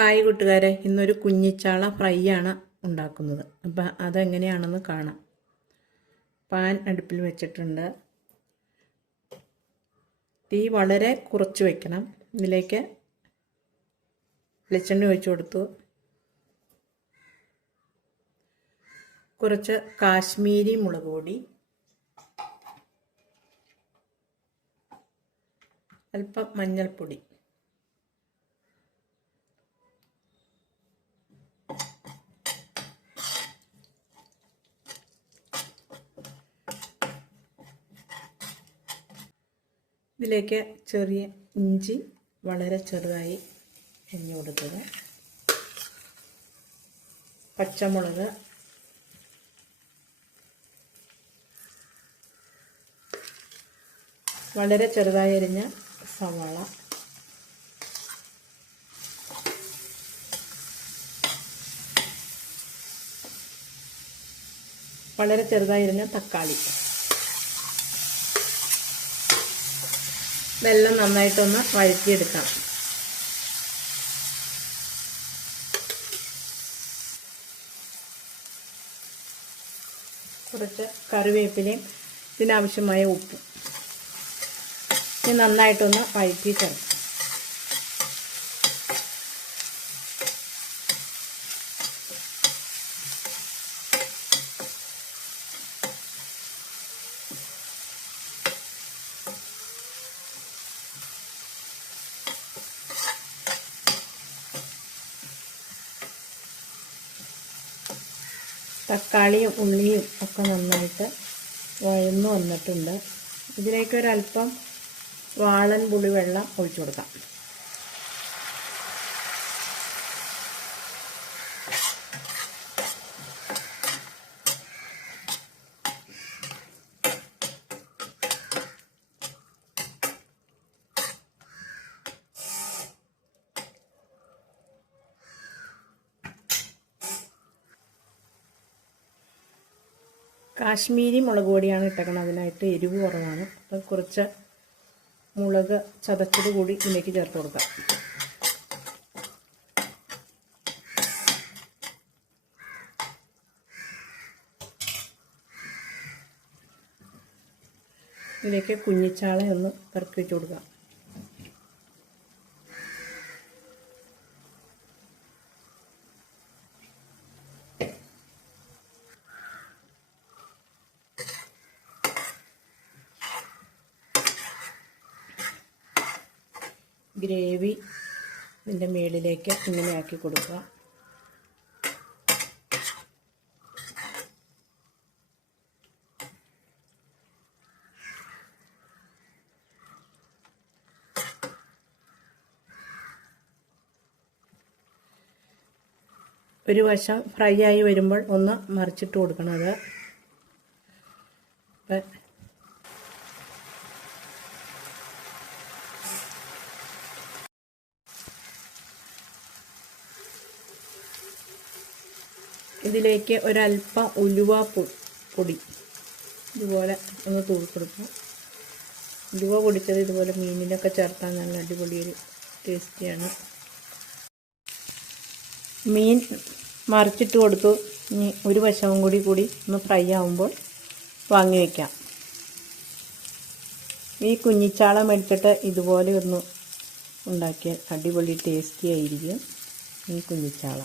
Hi കൂട്ടുകാരെ, ഇന്നൊരു കുഞ്ഞിച്ചാള fry ആണ് ഉണ്ടാക്കുന്നത്. അപ്പം അതെങ്ങനെയാണെന്ന് കാണാം. പാൻ അടുപ്പിൽ വെച്ചിട്ടുണ്ട്. തീ വളരെ കുറച്ച് വയ്ക്കണം. ഇതിലേക്ക് വെളിച്ചെണ്ണ ഒഴിച്ചു കൊടുത്തു. കുറച്ച് കാശ്മീരി മുളക് പൊടി, അല്പം മഞ്ഞൾപ്പൊടി, ഇതിലേക്ക് ചെറിയ ഇഞ്ചി വളരെ ചെറുതായി അരിഞ്ഞു കൊടുത്തത്, പച്ചമുളക്, വളരെ ചെറുതായി അരിഞ്ഞ സവാള, വളരെ ചെറുതായി അരിഞ്ഞ തക്കാളി. ഇതെല്ലാം നന്നായിട്ടൊന്ന് വഴറ്റിയെടുക്കാം. കുറച്ച് കറിവേപ്പിലയും ഇതിനാവശ്യമായ ഉപ്പും ഇത് നന്നായിട്ടൊന്ന് വഴറ്റി ചേർക്കാം. തക്കാളിയും ഉള്ളിയും ഒക്കെ നന്നായിട്ട് വഴന്നു വന്നിട്ടുണ്ട്. ഇതിലേക്ക് ഒരല്പം വാളൻ പുളിവെള്ളം ഒഴിച്ചു കൊടുക്കാം. കാശ്മീരി മുളക് പൊടിയാണ് ഇട്ടേക്കണം. അതിനായിട്ട് എരിവ് കുറവാണ്. അപ്പം കുറച്ച് മുളക് ചതച്ചത് കൂടി ഇതിലേക്ക് ചേർത്ത് കൊടുക്കാം. ഇതിലേക്ക് കുഞ്ഞിച്ചാള ഒന്ന് പെറുക്കി വെച്ച് കൊടുക്കാം. ഗ്രേവി ഇതിൻ്റെ മുകളിലേക്ക് ഇങ്ങനെ ആക്കി കൊടുക്കുക. ഒരു വശം ഫ്രൈ ആയി വരുമ്പോൾ ഒന്ന് മറിച്ചിട്ട് കൊടുക്കണം. അത് ഇതിലേക്ക് ഒരല്പം ഉലുവ പൊടി ഇതുപോലെ ഒന്ന് തൂക്കി കൊടുക്കും. ഉലുവ പൊടിച്ചത് ഇതുപോലെ മീനിലൊക്കെ ചേർത്താൽ നല്ല അടിപൊളിയൊരു ടേസ്റ്റിയാണ്. മീൻ മറിച്ചിട്ട് കൊടുത്തു. ഇനി ഒരു വശവും കൂടി ഒന്ന് ഫ്രൈ ആകുമ്പോൾ വാങ്ങി വയ്ക്കാം. ഈ കുഞ്ഞിച്ചാള മേടിച്ചിട്ട് ഇതുപോലെ ഒന്ന് ഉണ്ടാക്കിയാൽ അടിപൊളി ടേസ്റ്റി ആയിരിക്കും ഈ കുഞ്ഞിച്ചാള.